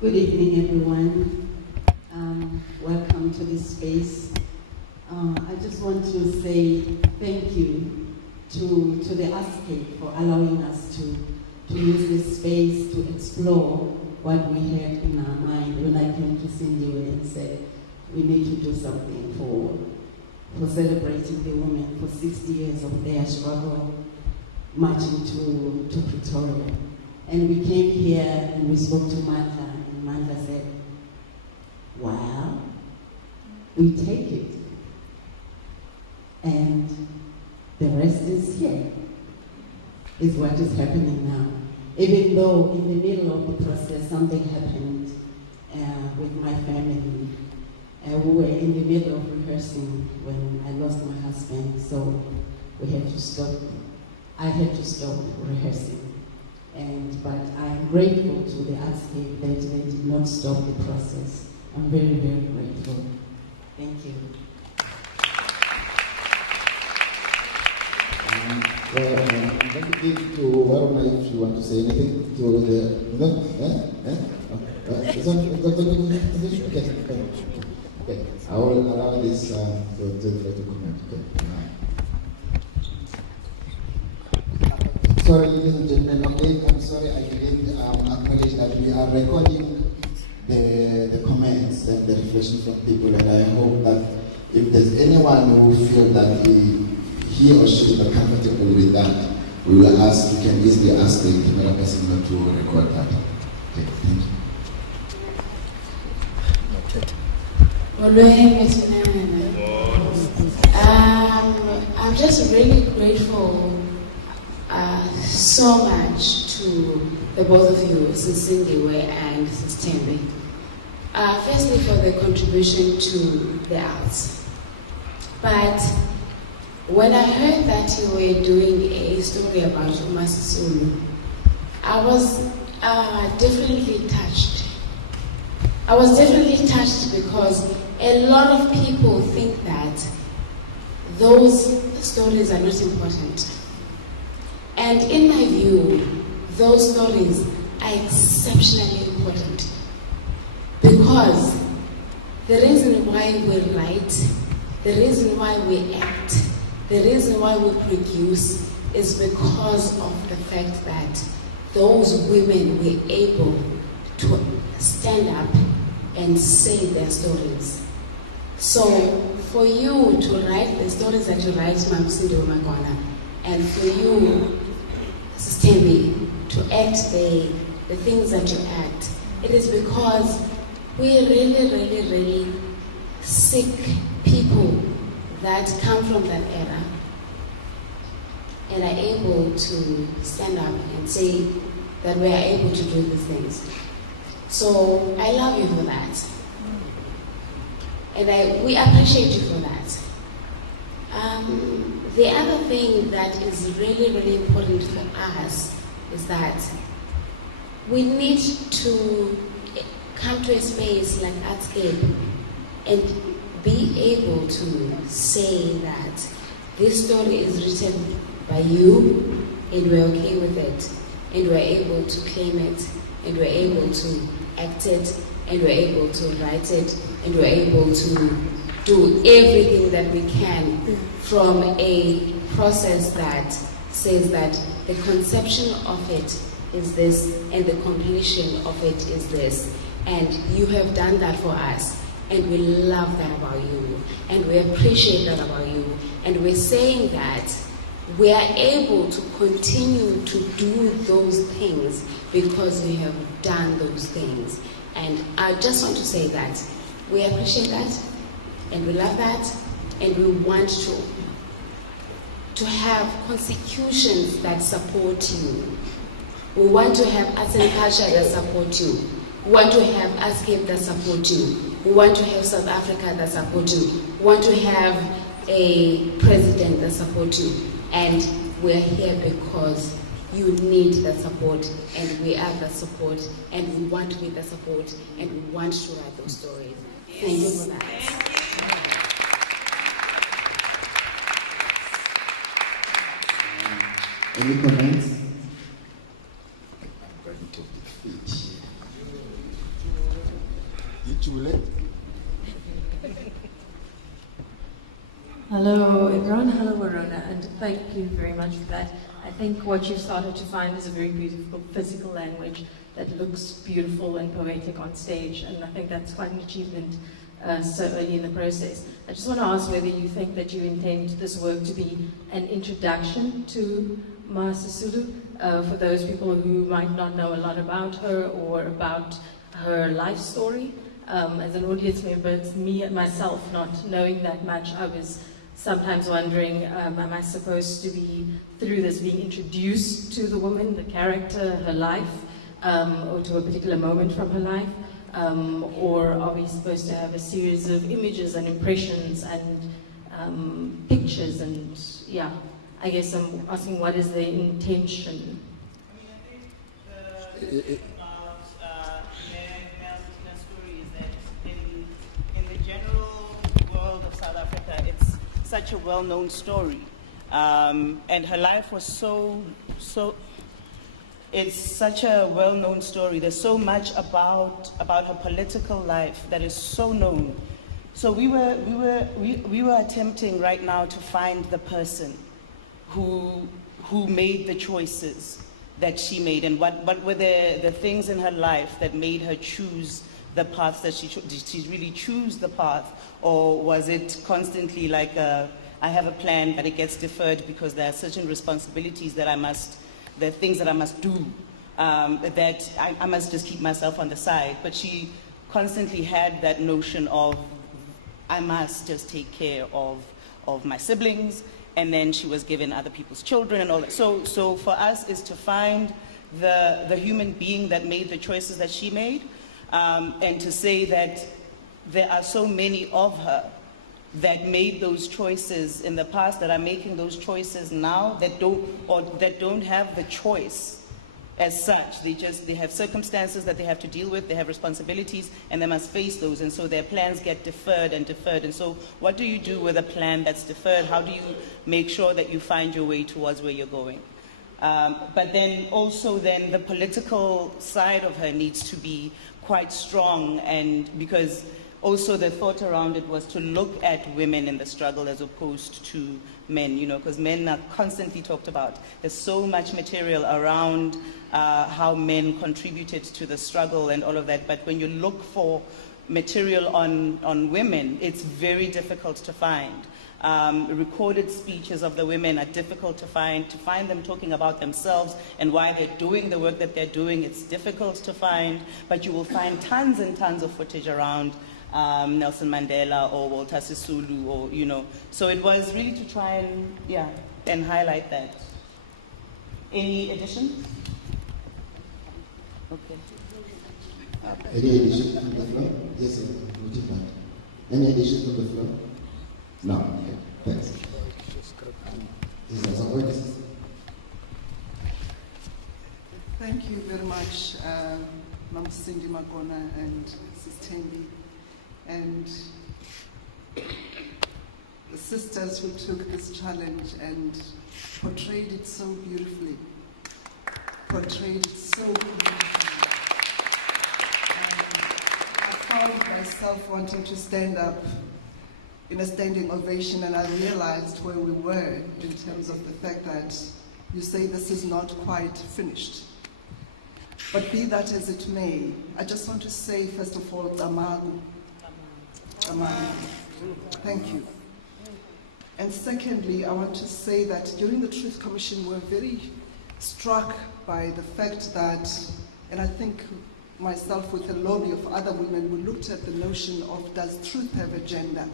Good evening, everyone. Welcome to this space. I just want to say thank you to the ASCAPE for allowing us to use this space to explore what we had in our mind when I came to Cindy and said we need to do something for celebrating the women for 60 years of their struggle marching to Pretoria. And we came here and we spoke to Mandla, and Mandla said, "Wow, we take it." And the rest is here, is what is happening now. Even though in the middle of the process something happened with my family. We were in the middle of rehearsing when I lost my husband, so we had to stop. I had to stop rehearsing. But I'm grateful to the ASCAPE that they did not stop the process. I'm very, very grateful. Thank you. I'm going to give to Ooma if you want to say anything to the... Okay. I will allow this to comment. Okay. Sorry, ladies and gentlemen, again, I'm sorry I didn't acknowledge that we are recording the comments and the reflections from people, and I hope that if there's anyone who feels that he or she is not comfortable with that, we will ask, you can easily ask the camera person not to record that. Okay, thank you. I'm just really grateful so much to the both of you, Sisulu and Tembe. Firstly, for the contribution to the arts. But when I heard that you were doing a story about Ooma Sisulu, I was definitely touched. I was definitely touched because a lot of people think that those stories are not important. And in my view, those stories are exceptionally important because the reason why we write, the reason why we act, the reason why we produce is because of the fact that those women were able to stand up and say their stories. So for you to write the stories that you write, Mamsindo Magona, and for you, Sistemi, to act the things that you act, it is because we really, really, really sick people that come from that era and are able to stand up and say that we are able to do these things. So I love you for that. And we appreciate you for that. The other thing that is really, really important for us is that we need to come to a space like Artscape and be able to say that this story is written by you and we're okay with it and we're able to claim it and we're able to act it and we're able to write it and we're able to do everything that we can from a process that says that the conception of it is this and the completion of it is this. And you have done that for us. And we love that about you. And we appreciate that about you. And we're saying that we are able to continue to do those things because we have done those things. And I just want to say that we appreciate that, and we love that, and we want to have constitutions that support you. We want to have arts and culture that support you. We want to have ASCAPE that support you. We want to have South Africa that support you. We want to have a president that support you. And we're here because you need that support, and we are that support, and we want to be that support, and we want to write those stories. Thank you for that. Any comments? I'm going to defeat here. Tule. Hello everyone, hello Verona, and thank you very much for that. I think what you've started to find is a very beautiful physical language that looks beautiful and poetic on stage, and I think that's quite an achievement so early in the process. I just want to ask whether you think that you intend this work to be an introduction to Ma Sisulu for those people who might not know a lot about her or about her life story. As an audience member, it's me myself not knowing that much. I was sometimes wondering, am I supposed to be, through this, being introduced to the woman, the character, her life, or to a particular moment from her life? Or are we supposed to have a series of images and impressions and pictures? And yeah, I guess I'm asking, what is the intention? I mean, I think about Mel story is that in the general world of South Africa, it's such a well-known story, and her life was so. It's such a well-known story. There's so much about her political life that is so known. So we were attempting right now to find the person who made the choices that she made, and what were the things in her life that made her choose the path that she did she really choose the path, or was it constantly like I have a plan but it gets deferred because there are certain responsibilities that the things that I must do, that I must just keep myself on the side. But she constantly had that notion of I must just take care of my siblings, and then she was given other people's children and all that. So for us is to find the human being that made the choices that she made, and to say that there are so many of her that made those choices in the past, that are making those choices now, that don't have the choice as such. They have circumstances that they have to deal with, they have responsibilities, and they must face those, and so their plans get deferred and deferred. And so what do you do with a plan that's deferred? How do you make sure that you find your way towards where you're going? But then also the political side of her needs to be quite strong, and because also the thought around it was to look at women in the struggle as opposed to men, because men are constantly talked about. There's so much material around how men contributed to the struggle and all of that, but when you look for material on women, it's very difficult to find. Recorded speeches of the women are difficult to find them talking about themselves and why they're doing the work that they're doing. It's difficult to find, but you will find tons and tons of footage around Nelson Mandela or Walter Sisulu, or so it was really to try and highlight that. Any additions? Okay. Any additions from the floor? Yes, sir. Any additions from the floor? No. Okay. Thanks. Thank you very much, Mam Cindy Magona and Sis Tembi, and the sisters who took this challenge and portrayed it so beautifully. I found myself wanting to stand up in a standing ovation, and I realized where we were in terms of the fact that you say this is not quite finished. But be that as it may, I just want to say, first of all, Tamagu. Thank you. And secondly, I want to say that during the Truth Commission, we're very struck by the fact that, and I think myself with a lobby of other women, we looked at the notion of, does truth have a gender?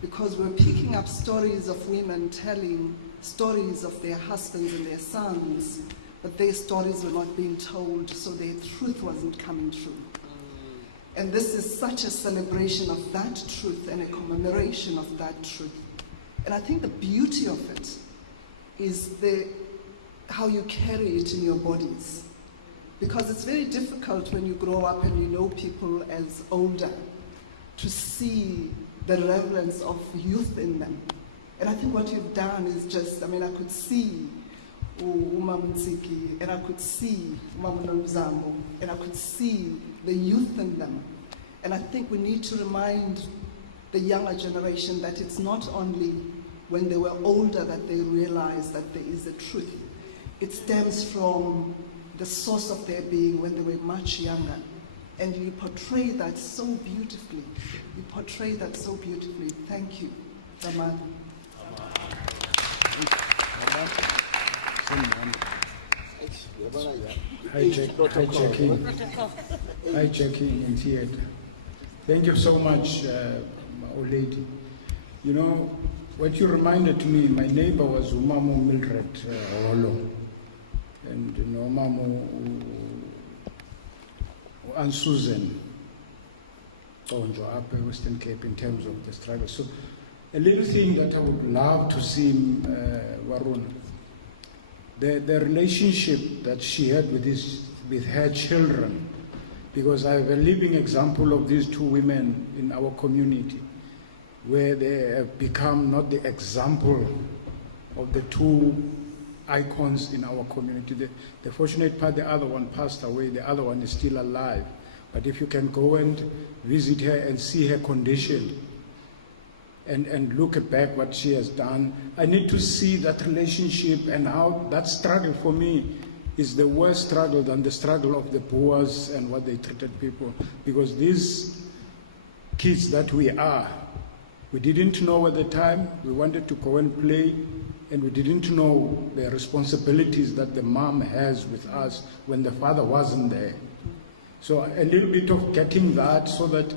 Because we're picking up stories of women telling stories of their husbands and their sons, but their stories were not being told, so their truth wasn't coming true. And this is such a celebration of that truth and a commemoration of that truth. And I think the beauty of it is how you carry it in your bodies. Because it's very difficult when you grow up and you know people as older to see the relevance of youth in them. And I think what you've done is just, I could see Ooma Mtsiki, and I could see Uma Mnumzamo, and I could see the youth in them. And I think we need to remind the younger generation that it's not only when they were older that they realized that there is a truth. It stems from the source of their being when they were much younger. And you portray that so beautifully. You portray that so beautifully. Thank you, Ramana. Hijacking in theater. Thank you so much, my old lady. You know, what you reminded me, my neighbor was Umamu Mildred Olo. And you know, Mamu and Susan Onjo up in Western Cape in terms of the struggle. So a little thing that I would love to see, Warun, the relationship that she had with her children, because I have a living example of these two women in our community, where they have become not the example of the two icons in our community. The fortunate part, the other one passed away, the other one is still alive. But if you can go and visit her and see her condition and look back what she has done, I need to see that relationship and how that struggle for me is the worst struggle than the struggle of the Boers and what they treated people. Because these kids that we didn't know at the time, we wanted to go and play, and we didn't know the responsibilities that the mom has with us when the father wasn't there. So a little bit of getting that so that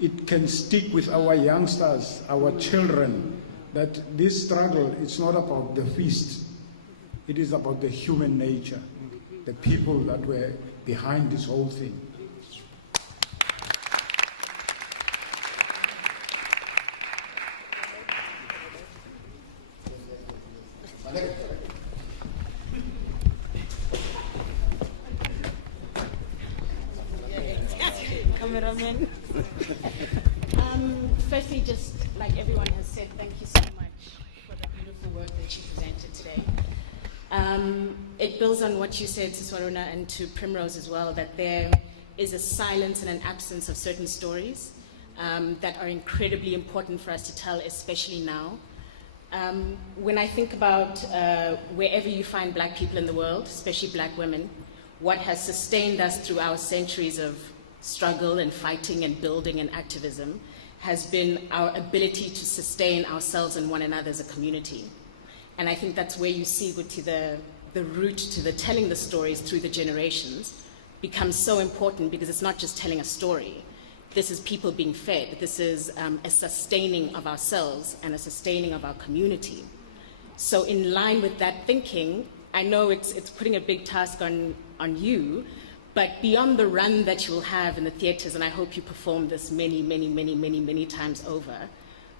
it can stick with our youngsters, our children, that this struggle, it's not about the feast. It is about the human nature, the people that were behind this whole thing. Cameraman. Firstly, just like everyone has said, thank you so much for the beautiful work that you presented today. It builds on what you said to Swaruna and to Primrose as well, that there is a silence and an absence of certain stories that are incredibly important for us to tell, especially now. When I think about wherever you find black people in the world, especially black women, what has sustained us through our centuries of struggle and fighting and building and activism has been our ability to sustain ourselves and one another as a community. And I think that's where you see the route to the telling the stories through the generations becomes so important, because it's not just telling a story. This is people being fed. This is a sustaining of ourselves and a sustaining of our community. So in line with that thinking, I know it's putting a big task on you, but beyond the run that you will have in the theaters, and I hope you perform this many, many, many, many, many times over,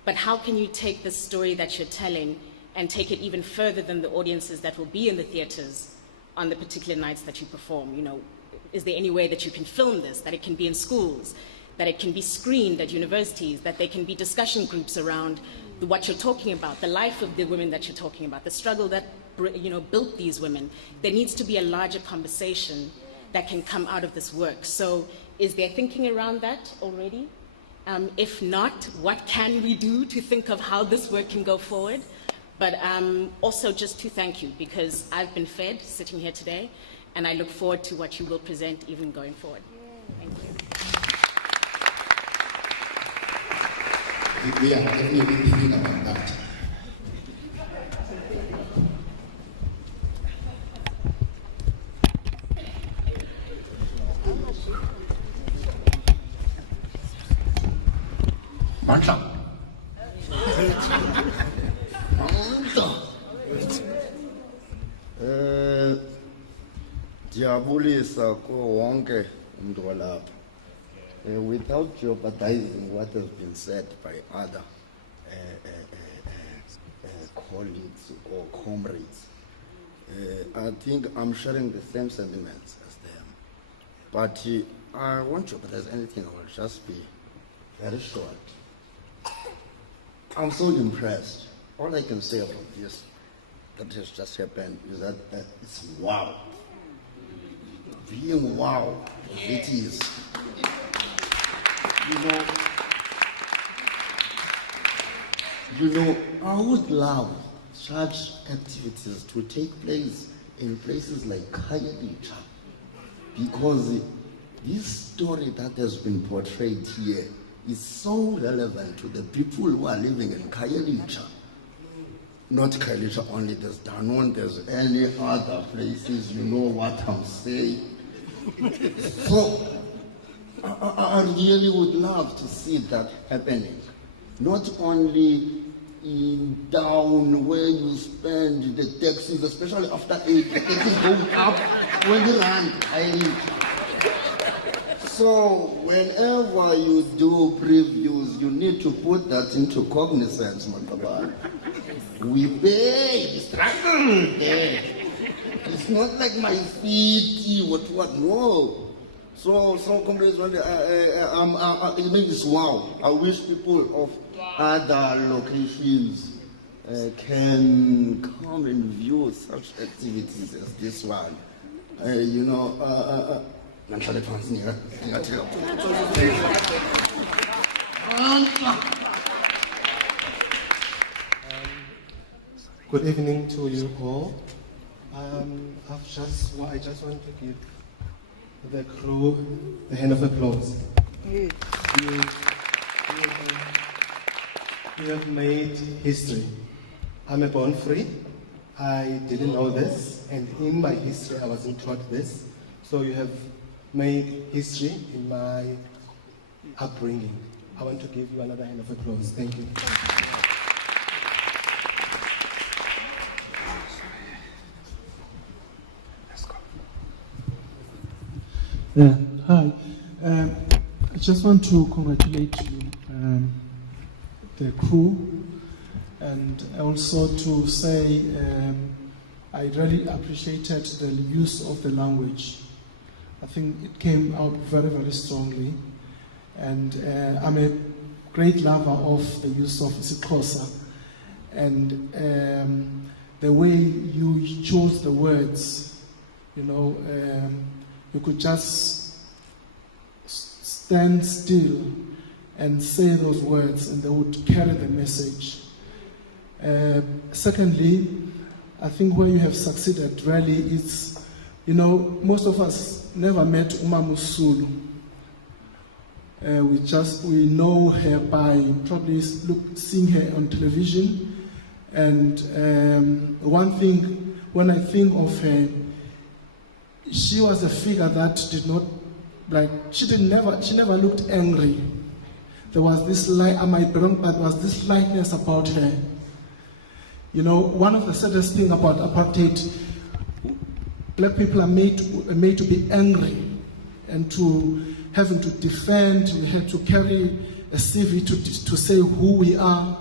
but how can you take the story that you're telling and take it even further than the audiences that will be in the theaters on the particular nights that you perform? You know, is there any way that you can film this, that it can be in schools, that it can be screened at universities, that there can be discussion groups around what you're talking about, the life of the women that you're talking about, the struggle that built these women? There needs to be a larger conversation that can come out of this work. So is there thinking around that already? If not, what can we do to think of how this work can go forward? But also just to thank you, because I've been fed sitting here today, and I look forward to what you will present even going forward. Thank you. We are definitely thinking about that. Diabolisa ko wonke umuntu walapha. Without jeopardizing what has been said by other colleagues or comrades, I think I'm sharing the same sentiments as them. But I won't jeopardize anything. I will just be very short. I'm so impressed. All I can say about this that has just happened is that it's wow. Being wow, it is. You know, I would love such activities to take place in places like Khayelitsha, because this story that has been portrayed here is so relevant to the people who are living in Khayelitsha. Not Khayelitsha only, there's Danon, there's any other places, you know what I'm saying. So, I really would love to see that happening. Not only in town where you spend the taxis, especially after 8, the taxis go up 20 rand. So whenever you do previews, you need to put that into cognizance, Makabane. We pay, struggle there. It's not like my feet, what, no. So comrades, it makes wow. I wish people of other locations can come and view such activities as this one. Good evening to you all. I just want to give the crew a hand of applause. You have made history. I'm a born free. I didn't know this, and in my history I wasn't taught this. So you have made history in my upbringing. I want to give you another hand of applause. Thank you. Hi. I just want to congratulate you, the crew, and also to say I really appreciated the use of the language. I think it came out very, very strongly, and I'm a great lover of the use of isiXhosa, and the way you chose the words, you could just stand still and say those words and they would carry the message. Secondly, I think where you have succeeded really is, most of us never met Ooma Sisulu. We know her by probably seeing her on television. And one thing, when I think of her, she was a figure that did not, she never looked angry. There was this light, I might be wrong, but there was this lightness about her. One of the saddest things about apartheid, black people are made to be angry and to having to defend. We had to carry a CV to say who we are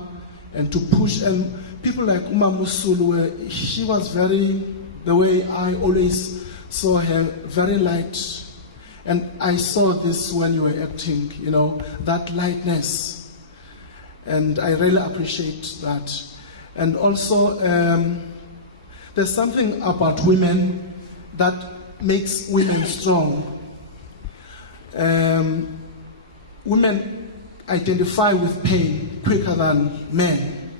and to push. And people like Ooma Sisulu, she was the way I always saw her, very light. And I saw this when you were acting, that lightness. And I really appreciate that. And also, there's something about women that makes women strong. Women identify with pain quicker than men.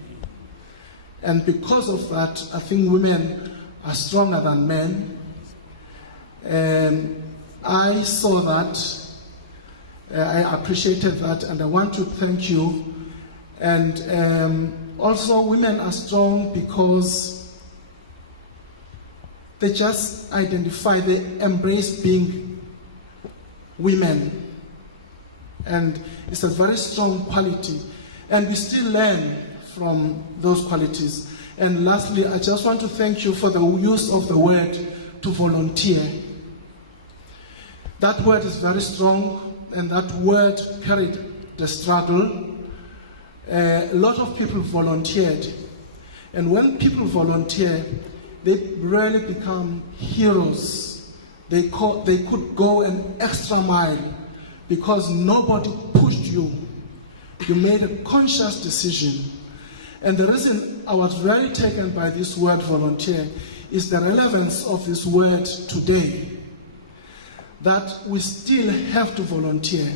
And because of that, I think women are stronger than men. I saw that, I appreciated that, and I want to thank you. And also, women are strong because they just identify, they embrace being women. And it's a very strong quality. And we still learn from those qualities. And lastly, I just want to thank you for the use of the word to volunteer. That word is very strong, and that word carried the struggle. A lot of people volunteered, and when people volunteer, they really become heroes. They could go an extra mile because nobody pushed you. You made a conscious decision. And the reason I was very taken by this word volunteer is the relevance of this word today. That we still have to volunteer.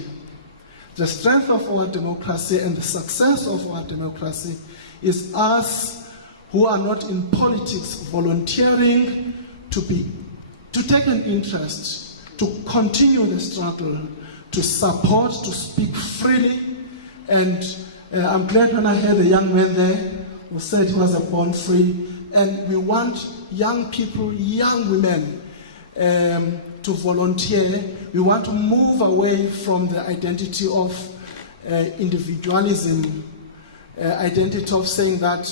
the strength of our democracy and the success of our democracy is us who are not in politics volunteering to take an interest, to continue the struggle, to support, to speak freely. And I'm glad when I heard the young man there who said he was born free. And we want young people, young women, to volunteer. We want to move away from the identity of individualism, identity of saying that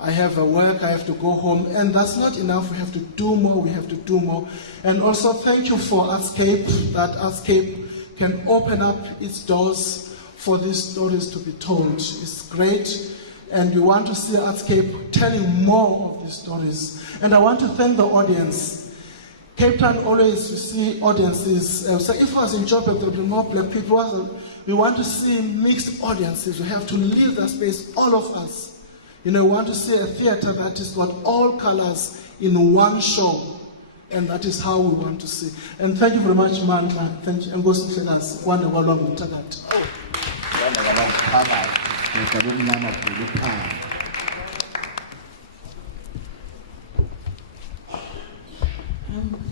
I have a work, I have to go home, and that's not enough. We have to do more, we have to do more. And also thank you for Artscape, that Artscape can open up its doors for these stories to be told. It's great, and we want to see Artscape telling more of these stories. And I want to thank the audience. Cape Town always, you see audiences. So if I was in Joburg, there would be more black people. We want to see mixed audiences. We have to leave the space, all of us. We want to see a theater that is got all colors in one show. And that is how we want to see. And thank you very much, man. Thank you. And go see us. Good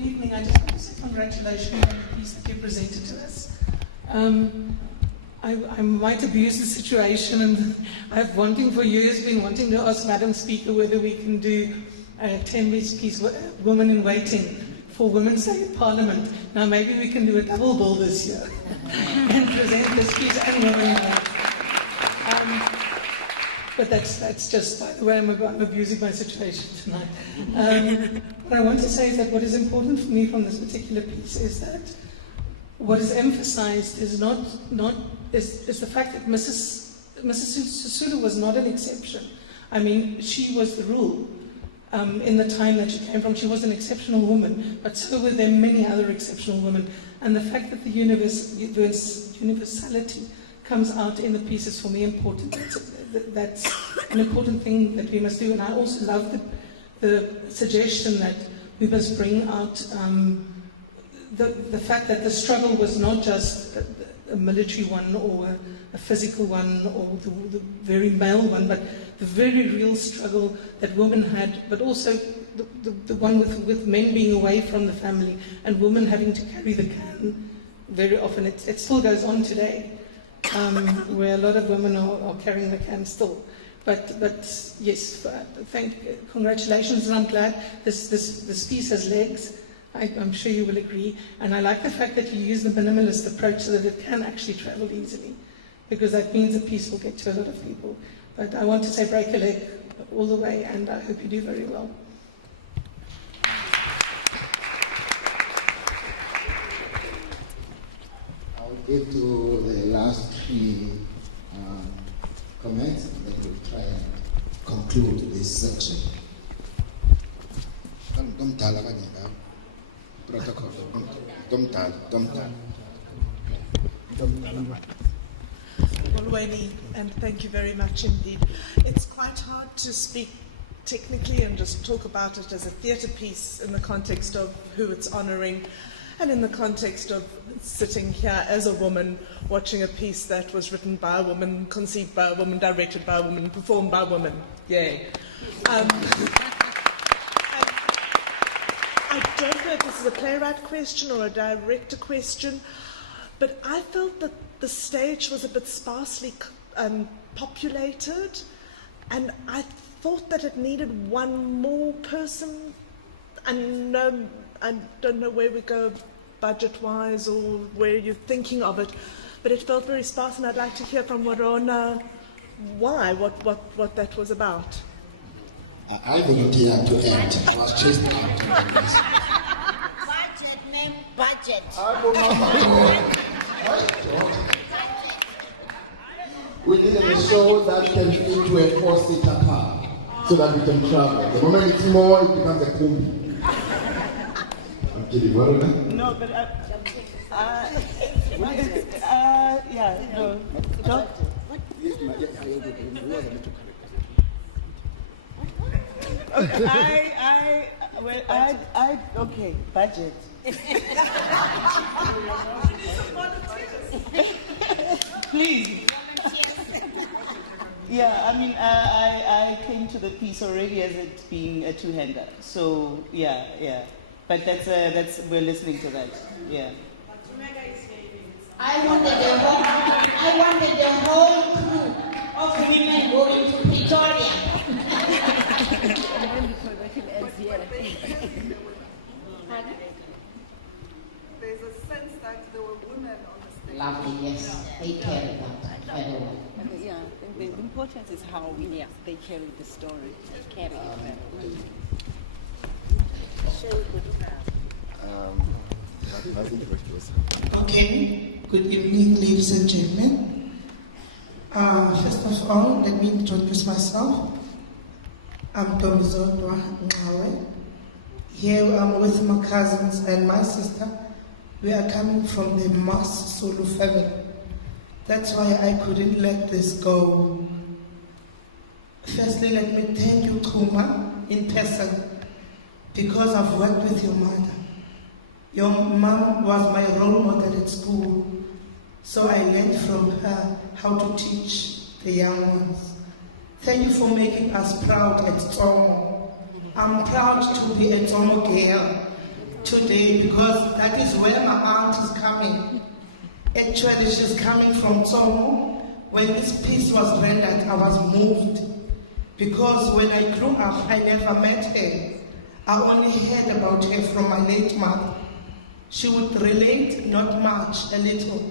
evening. I just want to say congratulations on the piece that you presented to us. I might abuse the situation, and I've for years been wanting to ask Madam Speaker whether we can do a 10-minute piece, Women in Waiting, for Women's Day in Parliament. Now maybe we can do a double bill this year and present this piece and Women in Waiting. But that's just, by the way, I'm abusing my situation tonight. What I want to say is that what is important for me from this particular piece is that what is emphasized is is the fact that Mrs. Sisulu was not an exception. I mean, she was the rule in the time that she came from. She was an exceptional woman, but so were there many other exceptional women. And the fact that the universality comes out in the piece is for me important. That's an important thing that we must do. And I also love the suggestion that we must bring out the fact that the struggle was not just a military one or a physical one or the very male one, but the very real struggle that women had, but also the one with men being away from the family and women having to carry the can very often. It still goes on today, where a lot of women are carrying the can still. But yes, congratulations, and I'm glad this piece has legs. I'm sure you will agree. And I like the fact that you use the minimalist approach so that it can actually travel easily, because that means the piece will get to a lot of people. But I want to say break a leg all the way, and I hope you do very well. I'll get to the last three comments, and then we'll try and conclude this section. Molweni, and thank you very much indeed. It's quite hard to speak technically and just talk about it as a theatre piece in the context of who it's honouring and in the context of sitting here as a woman watching a piece that was written by a woman, conceived by a woman, directed by a woman, performed by a woman. Yay. I don't know if this is a playwright question or a director question, but I felt that the stage was a bit sparsely populated, and I thought that it needed one more person. And I don't know where we go budget-wise or where you're thinking of it, but it felt very sparse, and I'd like to hear from Warona what that was about. I volunteered to act. I was chased out. Budget, name budget. We needed a show that can fit to a 4-seater car so that we can travel. The moment it's more, it becomes a kumbi. I'm kidding, what is that? No, but yeah, no. Don't. Okay, budget. Please. Yeah, I mean, I came to the piece already as it being a two-hander. So, yeah. But that's we're listening to that. Yeah. I wanted the whole crew of women going to Pretoria. There's a sense that there were women on the stage. Lovely, yes. They carried that very well. Yeah, the importance is how they carry the story. They carry it well. Okay, good evening, ladies and gentlemen. First of all, let me introduce myself. I'm Tomizodwa Ngawe. Here I'm with my cousins and my sister. We are coming from the Sisulu family. That's why I couldn't let this go. Firstly, let me thank you, Ooma, in person, because I've worked with your mother. Your mom was my role model at school, so I learned from her how to teach the young ones. Thank you for making us proud at Tsomo. I'm proud to be a Tsomo girl today because that is where my aunt is coming. Actually, she's coming from Tsomo. When this piece was rendered, I was moved because when I grew up, I never met her. I only heard about her from my late mother. She would relate not much, a little,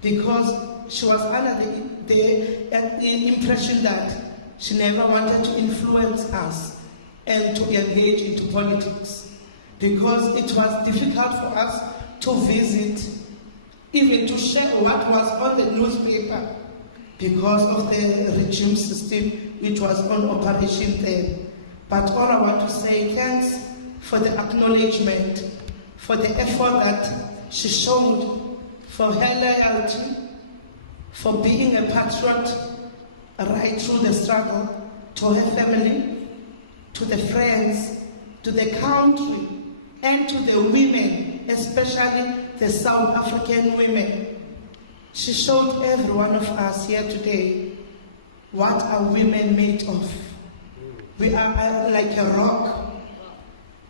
because she was under the impression that she never wanted to influence us and to engage into politics, because it was difficult for us to visit, even to share what was on the newspaper, because of the regime system which was on operation then. But all I want to say, thanks for the acknowledgement, for the effort that she showed, for her loyalty, for being a patriot right through the struggle, to her family, to the friends, to the country, and to the women, especially the South African women. She showed every one of us here today what are women made of. We are like a rock.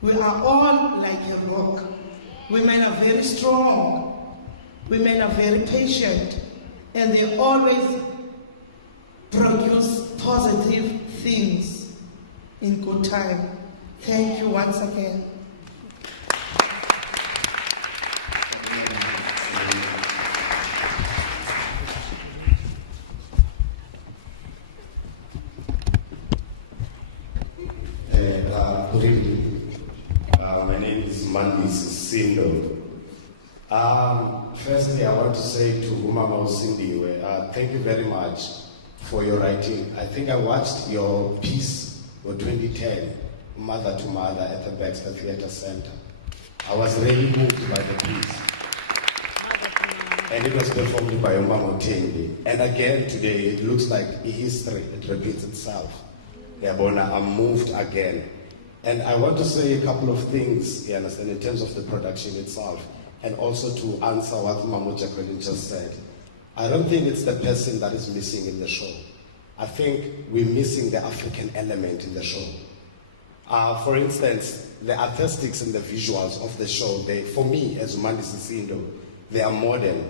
We are all like a rock. Women are very strong. Women are very patient. And they always produce positive things in good time. Thank you once again. Good evening. My name is Sisulu. Firstly, I want to say to Ooma Cindy, thank you very much for your writing. I think I watched your piece for 2010, Mother to Mother, at the Baxter Theatre Center. I was really moved by the piece. And it was performed by Ooma Cindy. And again today, it looks like a history, it repeats itself. Yabona, I'm moved again. And I want to say a couple of things, you understand, in terms of the production itself, and also to answer what Mamo Jacqueline just said. I don't think it's the person that is missing in the show. I think we're missing the African element in the show. For instance, the artistics and the visuals of the show, for me, as Umandi Sisindo, they are modern.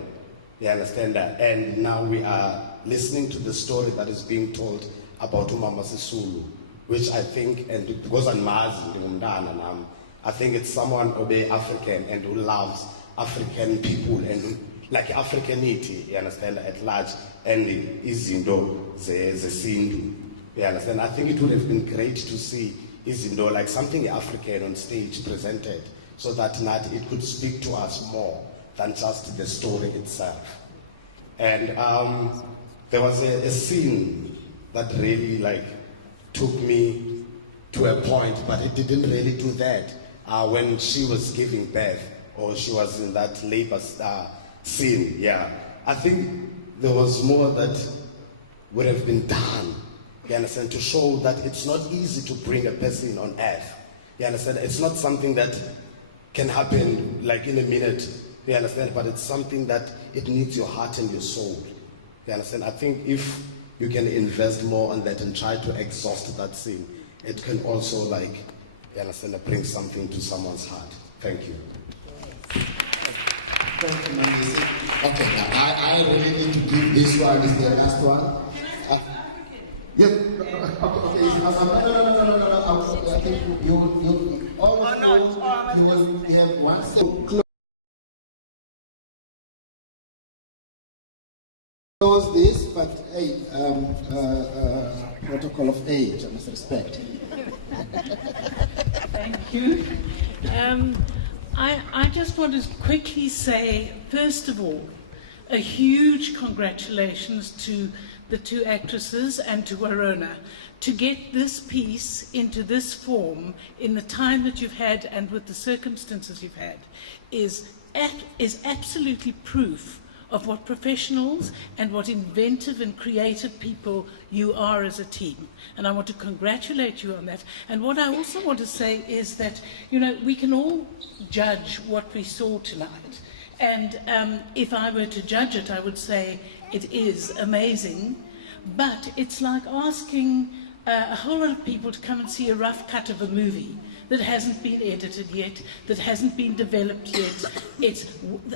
You understand that? And now we are listening to the story that is being told about Umama Sisulu, which I think, and because I'm Mazi, I think it's someone who is African and who loves African people and like Africanity, you understand, at large, and izindo zesindu, you understand. I think it would have been great to see izindo like something African on stage presented, so that it could speak to us more than just the story itself. And there was a scene that really took me to a point, but it didn't really do that when she was giving birth, or she was in that labor scene. Yeah, I think there was more that would have been done, you understand, to show that it's not easy to bring a person on earth. You understand, it's not something that can happen like in a minute, you understand, but it's something that it needs your heart and your soul. You understand? I think if you can invest more on that and try to exhaust that scene, it can also, like, you understand, bring something to someone's heart. Thank you. Thank you, Mandisi. Okay, now I really need to give this one is the last one. Yes. Okay. No. I think you all of you will have one step. Close this, but hey, protocol of age, I must respect. Thank you. I just want to quickly say, first of all, a huge congratulations to the two actresses and to Warona to get this piece into this form in the time that you've had and with the circumstances you've had is absolutely proof of what professionals and what inventive and creative people you are as a team. And I want to congratulate you on that. And what I also want to say is that, you know, we can all judge what we saw tonight. And if I were to judge it, I would say it is amazing. But it's like asking a whole lot of people to come and see a rough cut of a movie that hasn't been edited yet, that hasn't been developed yet. It's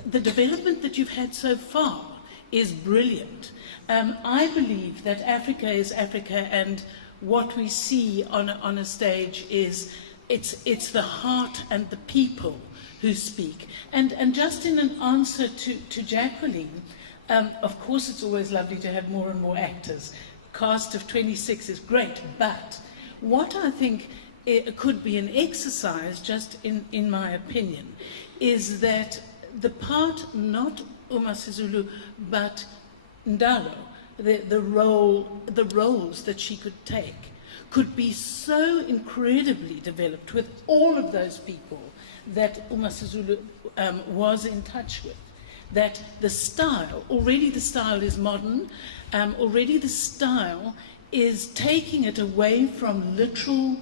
the development that you've had so far is brilliant. I believe that Africa is Africa, and what we see on a stage is it's the heart and the people who speak. And just in an answer to Jacqueline, of course it's always lovely to have more and more actors. Cast of 26 is great, but what I think it could be an exercise, just in my opinion, is that the part, not Ooma Sisulu, but Ndalo, the roles that she could take, could be so incredibly developed with all of those people that Ooma Sisulu was in touch with. That the style, already the style is modern, already the style is taking it away from literal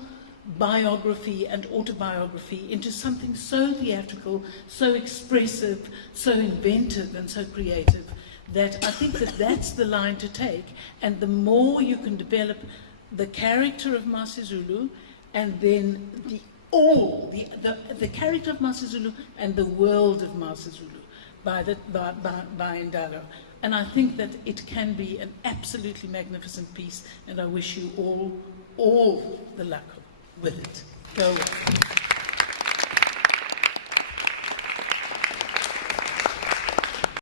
biography and autobiography into something so theatrical, so expressive, so inventive and so creative that I think that that's the line to take. And the more you can develop the character of Masizulu and then the character of Masizulu and the world of Masizulu by Ndalo. And I think that it can be an absolutely magnificent piece, and I wish you all the luck with it. Go on.